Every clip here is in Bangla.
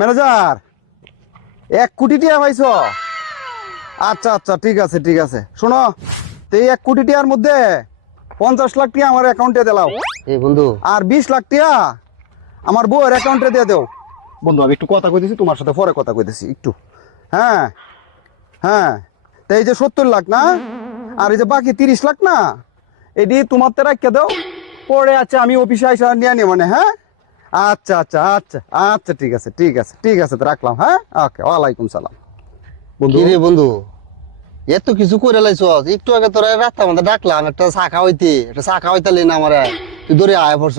ম্যানেজার 1 কোটি টাকা পাইছো? আচ্ছা আচ্ছা, ঠিক আছে ঠিক আছে। শোনো, তো এই 1 কোটি টাকার মধ্যে 50 লাখ টাকা আমার অ্যাকাউন্টে দিলাও, এই বন্ধু আর 20 লাখ টাকা আমার বউয়ের অ্যাকাউন্টে দিয়ে দেও। বন্ধু আমি একটু কথা কইতেছি, তোমার সাথে পরে কথা কইতেছি একটু। হ্যাঁ হ্যাঁ, তো এই যে 70 লাখ না, আর এই যে বাকি 30 লাখ না, এটি তোমার তে রাখিয়ে দাও। পরে আচ্ছা আমি অফিসে আইসা নিয়ে নি মানে। হ্যাঁ আচ্ছা আচ্ছা আচ্ছা আচ্ছা, ঠিক আছে ঠিক আছে ঠিক আছে, তো রাখলাম। হ্যাঁ ওকে, ওয়ালাইকুম সালাম। বন্ধু কি রে বন্ধু, এত কিছু করে লাইছ। একটু আগে তোরা রাস্তার মধ্যে ডাকলাম একটা চা খাওয়াইতে, একটা চা খাওয়াইতালি না আমার, তুই ধরে আয় পড়ছ।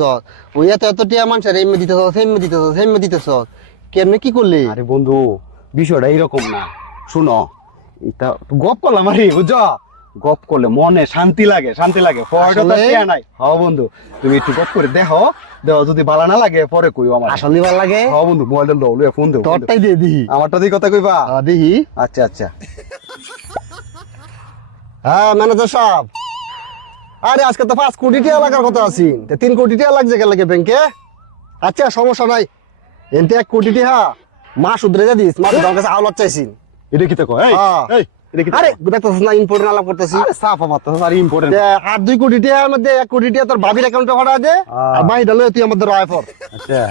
ওই এত এত টিয়া মানুষের এমনি দিতেছ, সেমনি দিতেছ, কেমনে কি করলি? আরে বন্ধু, বিষয়টা এইরকম না। শুনো, এটা গপ করলাম আরে, বুঝছো? গপ করলে মনে শান্তি লাগে, শান্তি লাগে। পরেটা তো আসলে? টিয়া নাই। হ্যাঁ বন্ধু, তুমি একটু গপ করে দেখো, দেখো যদি ভালো না লাগে পরে কইও আমার। আসলে ভালো লাগে। হ্যাঁ বন্ধু, মোবাইলটা দাও, লইয়া ফোন দেও। তোরটাই দিয়ে দিহি। আমারটা দিয়ে কথা কইবা? দিহি। আচ্ছা আচ্ছা। হ্যাঁ ম্যানেজার সাহেব, আরে আজকে তো 5 কোটি টাকা লাগার কথা আছি, 3 কোটি টাকা লাগছে গেল ব্যাংকে। আচ্ছা সমস্যা নাই, এনতে 1 কোটি টাকা মাস উদ্রে যা দিস, মাস তোর কাছে আওলাদ চাইছি। এটা কি তো কয়? এই হ্যাঁ। এই, এটা কি তো আরে কয়? দেখতেছিস না ইম্পর্টেন্ট আলাপ করতেছি। আরে সাফা মাত্র আর ইম্পর্টেন্ট। আর 2 কোটি টাকার মধ্যে 1 কোটি টাকা তোর ভাবির অ্যাকাউন্টে ভরা আছে, আর বাকিটা লয়ে তুই আমাদের রায় পর। আচ্ছা,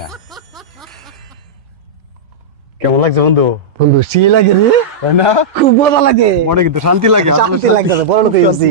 কেমন লাগছে বন্ধু? বন্ধু সে লাগে রে, তাই না? খুব মজা লাগে, মনে কিন্তু শান্তি লাগে। শান্তি লাগতেছে, বড় লোক হয়ে গেছি।